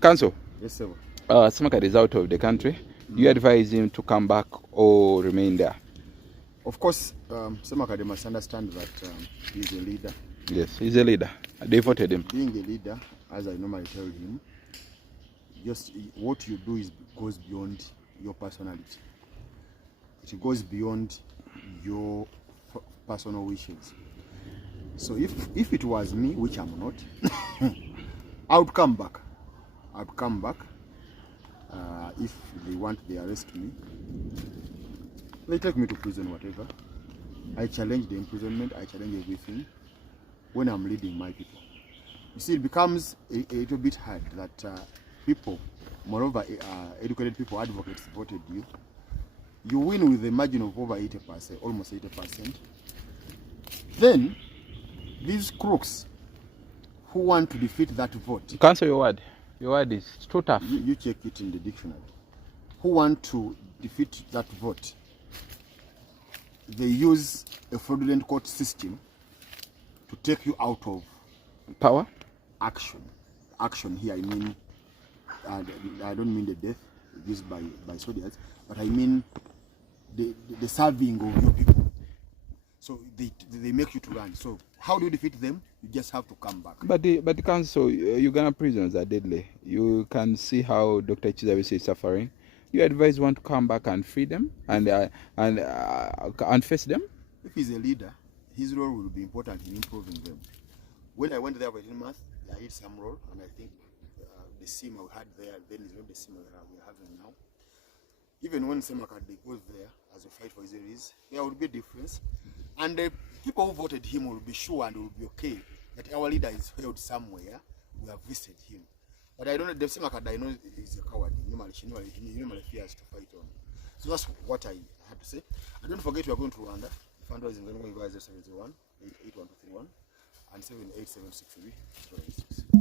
Council. Yes, sir. Ssemakadde is out of the country. You advise him to come back or remain there? Of course, Ssemakadde must understand that he's a leader. Yes, he's a leader. They voted him. Being a leader, as I normally tell him, just what you do goes beyond your personality. It goes beyond your personal wishes. So if it was me, which I'm not, I would come back. I'd come back. If they want, they arrest me. They take me to prison, whatever. I challenge the imprisonment. I challenge everything when I'm leading my people. You see, it becomes a little bit hard that people, moreover, educated people, advocates voted you. You win with a margin of over 80%, almost 80%. Then, these crooks who want to defeat that vote. Cancel your word. Your word is too tough. You check it in the dictionary. Who want to defeat that vote? They use a fraudulent court system to take you out of power. Action. Action here, I mean, I don't mean the death used by soldiers, but I mean the serving of your people. So they make you to run. So how do you defeat them? You just have to come back. But the council, Ugandan prisoners are deadly. You can see how Dr. Chizabe is suffering. You advise one to come back and free them and face them. If he's a leader, his role will be important in improving them. When I went there for 18 months, I had some role, and I think the sim I had there then is not the sim we're having now. Even when Ssemakadde goes there as a fight for his areas, there will be a difference. And the people who voted him will be sure and will be okay that our leader is held somewhere. We have visited him. But I don't know, the Ssemakadde I know is a coward. He normally fears to fight on. So that's what I had to say. And don't forget we are going to Rwanda. Fundraising is going to be 71 88121 and 78763.